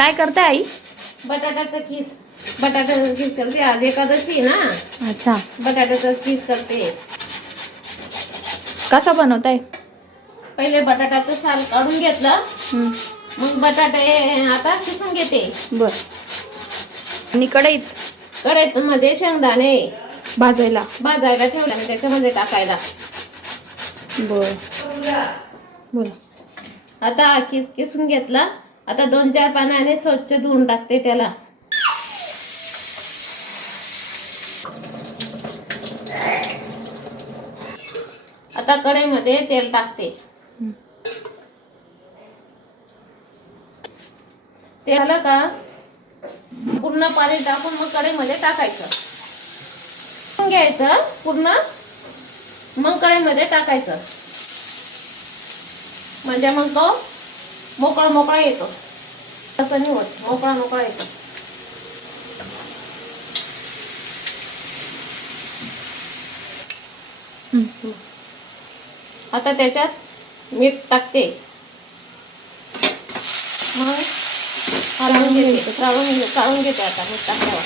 काय करते आई? बटाट्याचा किस. बटाट्याचा किस करते. आज एकादशी ना. अच्छा, बटाट्याचा किस करते. कसा बनवताय? पहिले बटाट्याचं साल काढून घेतलं. हम्म, मग बटाटे आता किसून घेते. बर. आणि कढईत कढईत मध्ये शेंगदाणे भाजायला. भाजायला ठेवले आणि त्याच्यामध्ये टाकायला. बर, बोला. आता हा किस किसून घेतला. आता 2-4 पाण्याने स्वच्छ धुवून टाकते त्याला. आता कढईमध्ये तेल टाकते. ते झालं का पूर्ण पाणी टाकून मग कढईमध्ये टाकायचं. घ्यायचं पूर्ण, मग कढईमध्ये टाकायचं. म्हणजे मग तो मोकळा मोकळा येतो. तसं नाही होत, मोकळा मोकळा येतो. आता त्याच्यात मीठ टाकते. मग काढून घेते. काढून घेते आता मीठ टाकल्यावर.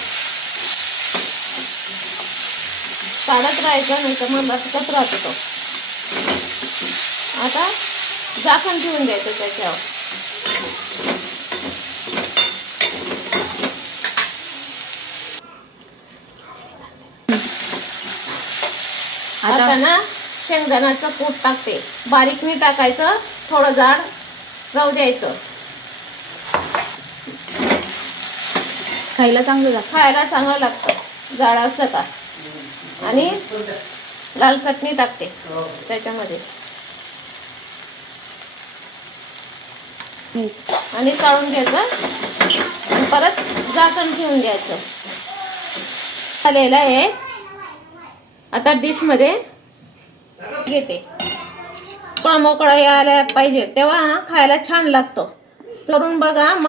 काढत राहायचं, नाही तर मग लटकत राहतो तो. आता झाकण ठेवून द्यायचं त्याच्यावर. आता ना शेंगदाण्याचं कूट टाकते. बारीक नाही टाकायचं, थोडं जाड राहू द्यायचं. खायला चांगलं लागतं. खायला चांगलं लागतं जाड असतं का. आणि लाल चटणी टाकते त्याच्यामध्ये. आणि काढून घ्यायचं आणि परत झाकण ठेवून द्यायचं. झालेलं आहे. आता डिश मध्ये घेते. मोकळा मोकळा यायला पाहिजे, तेव्हा खायला छान लागतो. करून बघा.